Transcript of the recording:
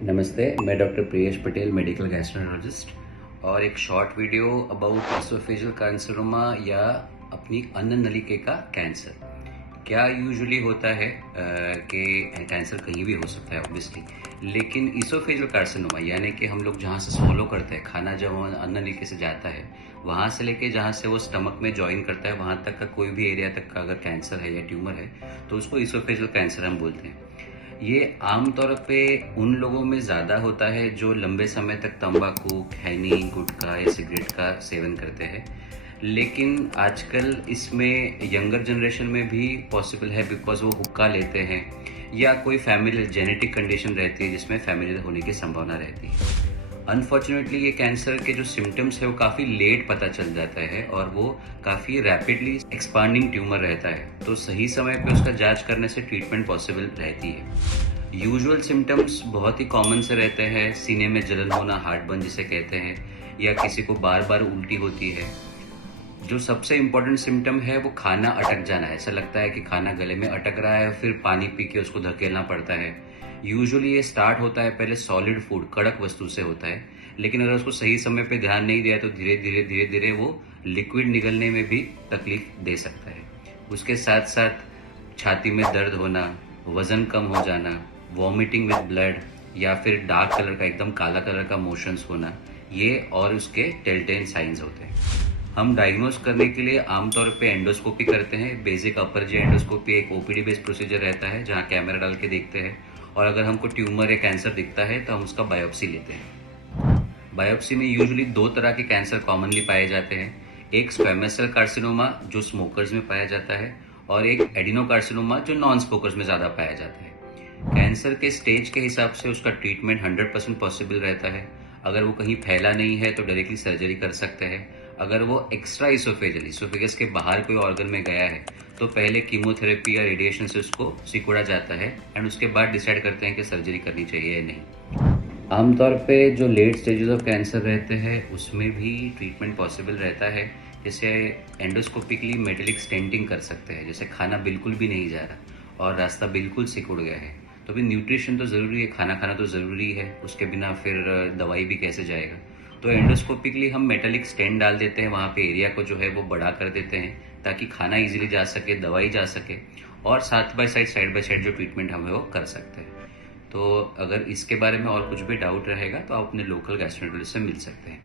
नमस्ते, मैं doctor Priyesh Patel, medical gastroenterologist और एक short video about oesophageal carcinoma या अपनी अन्न नलिका का कैंसर। क्या यूजुअली होता है कि कैंसर कहीं भी हो सकता है ऑब्वियसली, लेकिन इसोफेजियल कार्सिनोमा यानी कि हम लोग जहाँ से swallow करते हैं खाना, जब अन्न नलिका से जाता है वहाँ से लेके जहाँ से वो स्टमक में ज्वाइन करता है वहाँ तक का कोई भी एरिया तक का अगर कैंसर है या ट्यूमर है तो उसको इसोफेजियल कैंसर हम बोलते हैं। ये आमतौर पे उन लोगों में ज़्यादा होता है जो लंबे समय तक तंबाकू, खैनी, गुटखा या सिगरेट का सेवन करते हैं, लेकिन आजकल इसमें यंगर जनरेशन में भी पॉसिबल है बिकॉज वो हुक्का लेते हैं या कोई फैमिली जेनेटिक कंडीशन रहती है जिसमें फैमिली होने की संभावना रहती है। अनफॉर्चुनेटली ये कैंसर के जो सिम्टम्स है वो काफ़ी लेट पता चल जाता है और वो काफ़ी रैपिडली एक्सपांडिंग ट्यूमर रहता है, तो सही समय पे उसका जांच करने से ट्रीटमेंट पॉसिबल रहती है। यूजुअल सिम्टम्स बहुत ही कॉमन से रहते हैं, सीने में जलन होना, हार्ट बर्न जिसे कहते हैं, या किसी को बार बार उल्टी होती है। जो सबसे इम्पोर्टेंट सिम्टम है वो खाना अटक जाना है, ऐसा लगता है कि खाना गले में अटक रहा है, फिर पानी पी के उसको धकेलना पड़ता है। यूजुअली ये स्टार्ट होता है पहले सॉलिड फूड, कड़क वस्तु से होता है, लेकिन अगर उसको सही समय पे ध्यान नहीं दिया तो धीरे धीरे वो लिक्विड निकलने में भी तकलीफ दे सकता है। उसके साथ साथ छाती में दर्द होना, वजन कम हो जाना, वॉमिटिंग विद ब्लड या फिर डार्क कलर का, एकदम काला कलर का मोशंस होना, ये और उसके टेलटेल साइंस होते हैं। हम डायग्नोज करने के लिए आमतौर पे एंडोस्कोपी करते हैं। बेसिक अपर जी एंडोस्कोपी एक ओपीडी बेस्ड प्रोसीजर रहता है जहां कैमरा डाल के देखते हैं, और अगर हमको ट्यूमर या कैंसर दिखता है तो हम उसका बायोप्सी लेते हैं। बायोप्सी में यूजुअली दो तरह के कैंसर कॉमनली पाए जाते हैं, एक स्क्वैमस सेल कार्सिनोमा जो स्मोकर्स में पाया जाता है और एक एडिनोकार्सिनोमा जो नॉन स्मोकर्स में ज़्यादा पाया जाता है। कैंसर के स्टेज के हिसाब से उसका ट्रीटमेंट 100% पॉसिबल रहता है। अगर वो कहीं फैला नहीं है तो डायरेक्टली सर्जरी कर सकते हैं। अगर वो एक्स्ट्रा इसोफेगस के बाहर कोई ऑर्गन में गया है तो पहले कीमोथेरेपी या रेडिएशन से उसको सिकुड़ा जाता है एंड उसके बाद डिसाइड करते हैं कि सर्जरी करनी चाहिए या नहीं। आमतौर पे जो लेट स्टेजेस ऑफ कैंसर रहते हैं उसमें भी ट्रीटमेंट पॉसिबल रहता है, जैसे एंडोस्कोपिकली मेटेलिक स्टेंटिंग कर सकते हैं, जैसे खाना बिल्कुल भी नहीं जा रहा और रास्ता बिल्कुल सिकुड़ गया है तो भी न्यूट्रिशन तो ज़रूरी है, खाना खाना तो ज़रूरी है, उसके बिना फिर दवाई भी कैसे जाएगा। तो एंडोस्कोपिकली हम मेटालिक स्टेंट डाल देते हैं, वहाँ पे एरिया को जो है वो बड़ा कर देते हैं ताकि खाना इजीली जा सके, दवाई जा सके, और साइड बाय साइड जो ट्रीटमेंट हमें वो कर सकते हैं। तो अगर इसके बारे में और कुछ भी डाउट रहेगा तो आप अपने लोकल गैस्ट्रोएंटरोलॉजिस्ट से मिल सकते हैं।